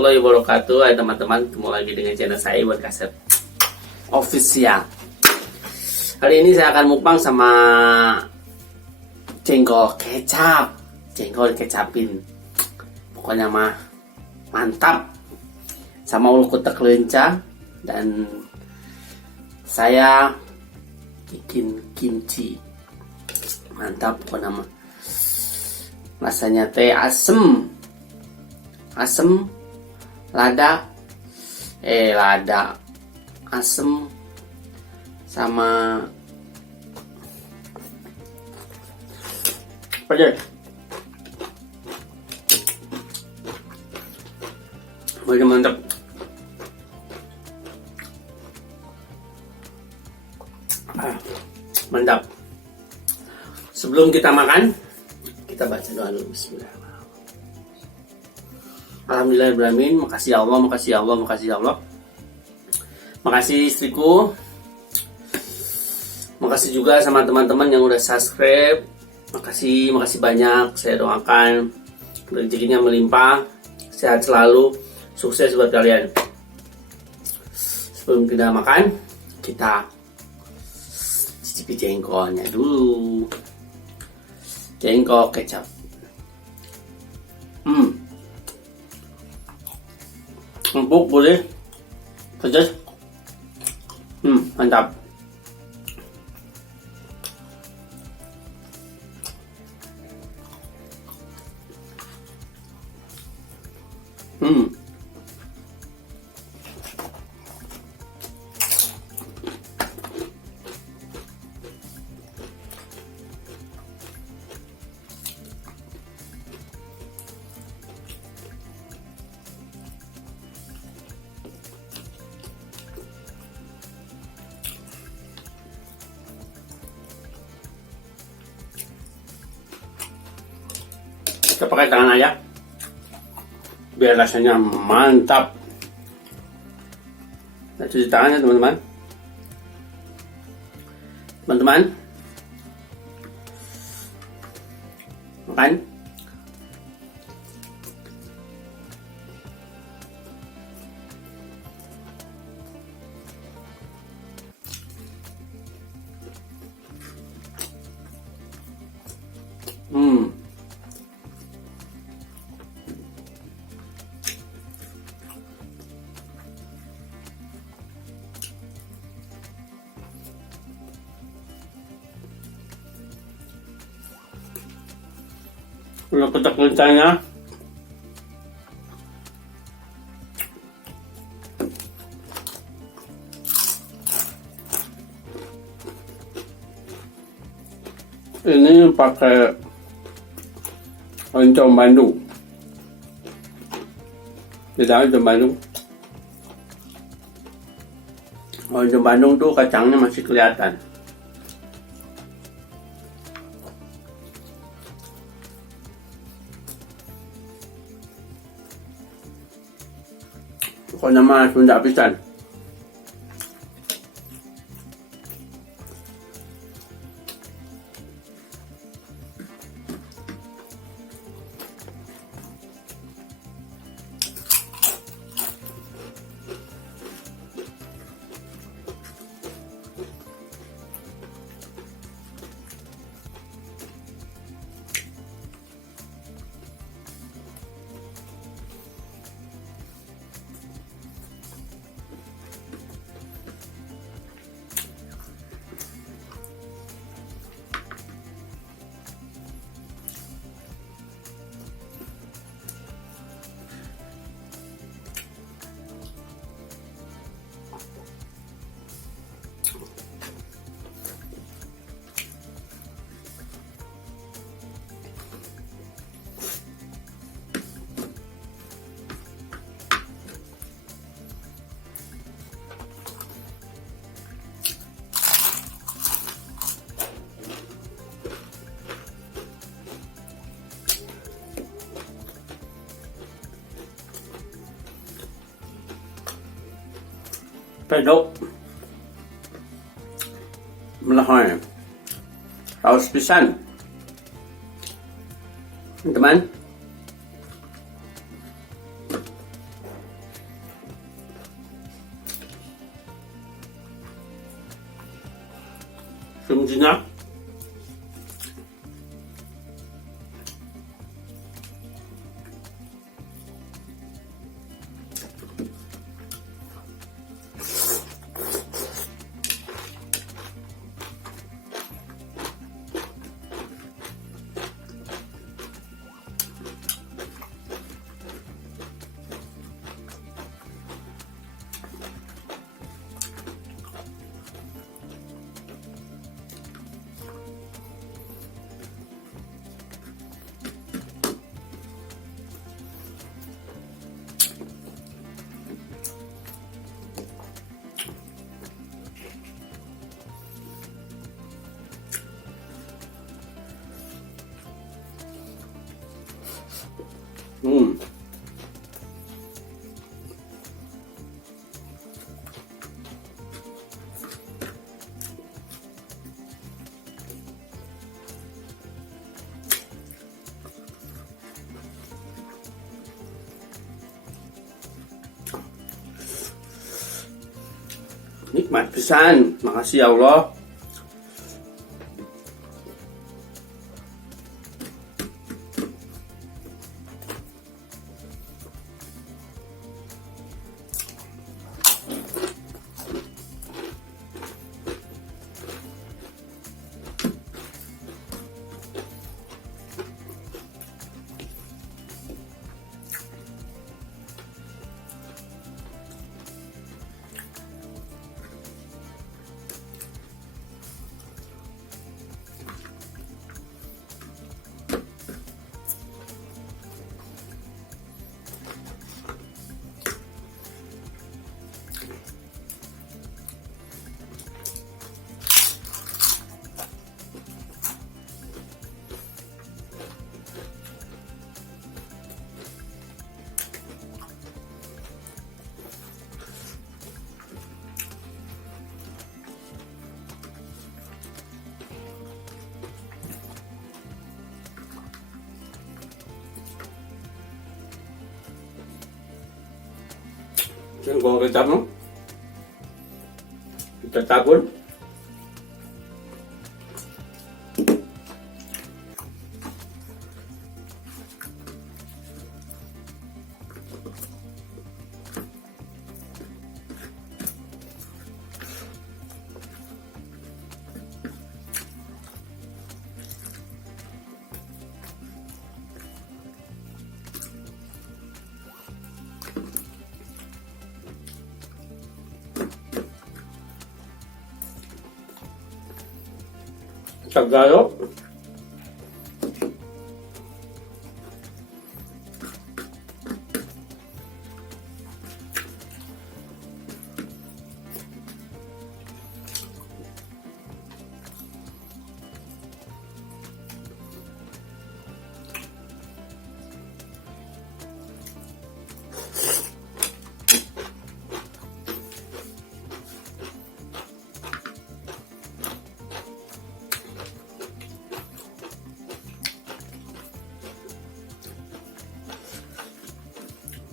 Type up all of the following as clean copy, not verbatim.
warahmatullahi wabarakatuh. Hai teman-teman, ketemu lagi dengan channel saya Iwan Kasep Official. Hari ini saya akan mukbang sama jengkol kecap. Jengkol kecapin. Pokoknya mah mantap. Sama ulu kutek lenca. Dan saya bikin kimchi. Mantap pokoknya mah. Rasanya teh asem lada asem sama pedas. Mantap. Mantap. Sebelum kita makan, kita baca doa dulu. Bismillah. Alhamdulillahirrahmanirrahim. Makasih Allah, makasih Allah, makasih Allah. Makasih istriku. Makasih juga sama teman-teman yang udah subscribe. Makasih banyak. Saya doakan rezekinya melimpah, sehat selalu, sukses buat kalian. Sebelum kita makan, kita cicipi jengkolnya dulu. Jengkol kecap. Empuk, boleh pedas. Mantap. Kita pakai tangan aja biar rasanya mantap. Nah, cuci tangannya teman-teman. Makan. Udah petak lencanya. Ini pakai oncom Bandung. Tidak oncom Bandung. Oncom Bandung tuh kacangnya masih kelihatan. Pokoknya mah Sunda pisan. Pedok melahoy saus pisang teman. Semuanya. Nikmat pisan. Makasih ya Allah. Yang gua kecap no, kita tabur. Tagalog.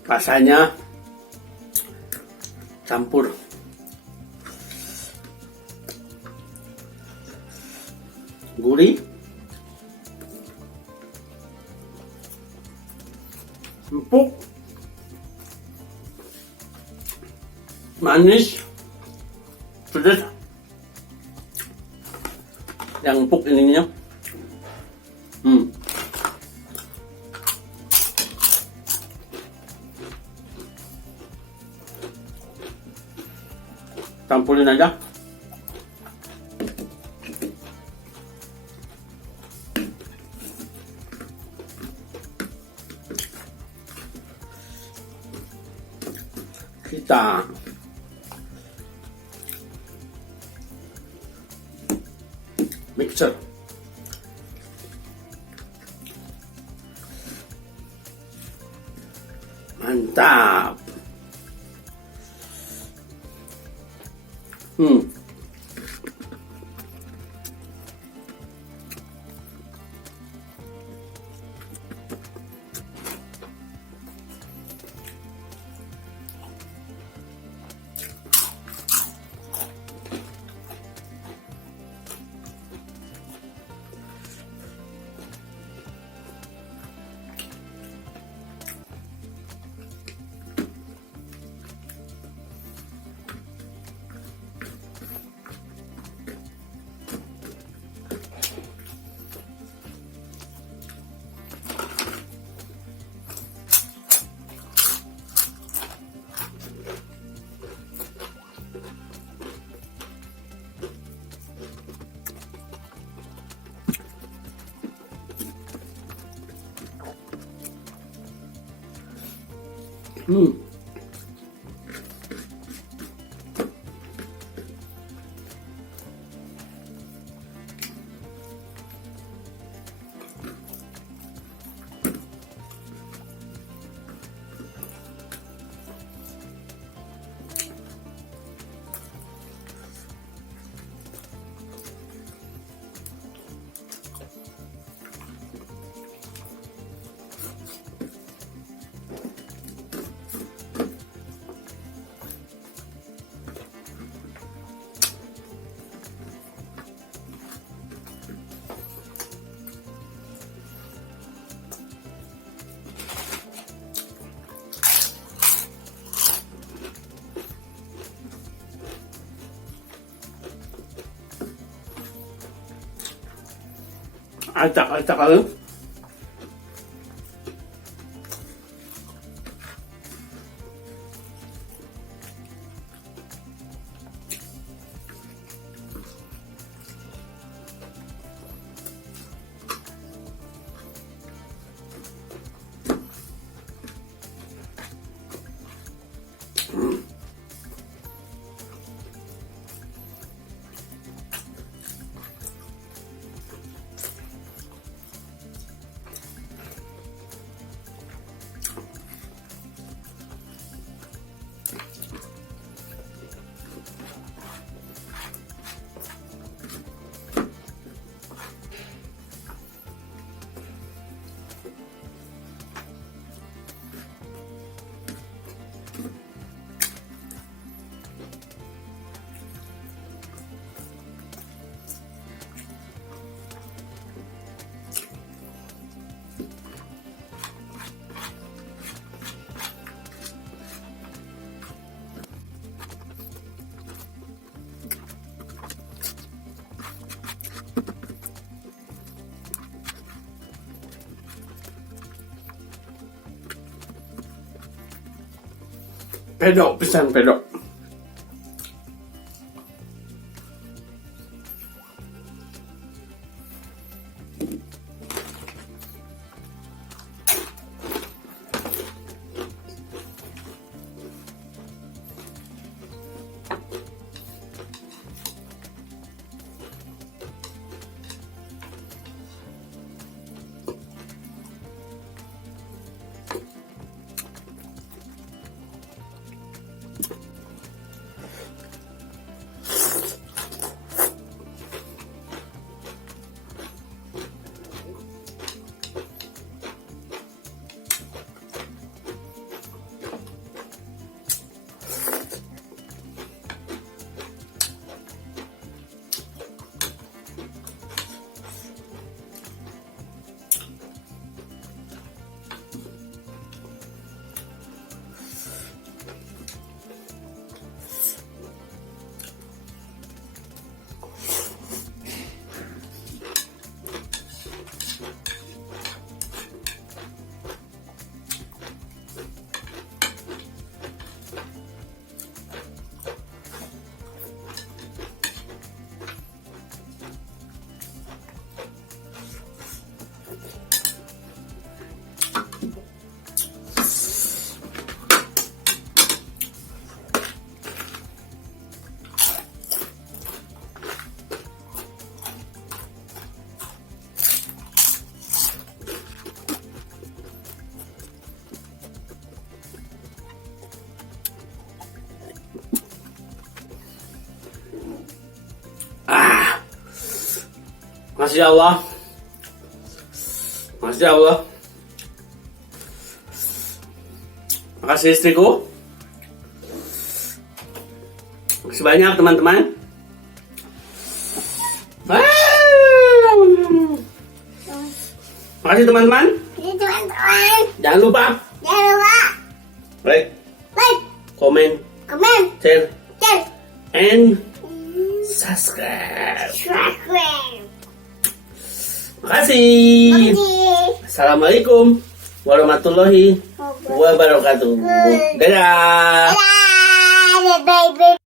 Rasanya campur gurih, empuk, manis, pedas. Yang empuk ininya. Campurin aja. Kita mixer. Mantap. Hmm. Acak-acak kali. Pedok pisan pedok. Masya Allah. Masya Allah. Makasih istriku. Makasih banyak teman-teman. Makasih teman-teman. Jangan lupa like, comment, share, and subscribe. Makasih. Assalamualaikum warahmatullahi wabarakatuh. Dadah.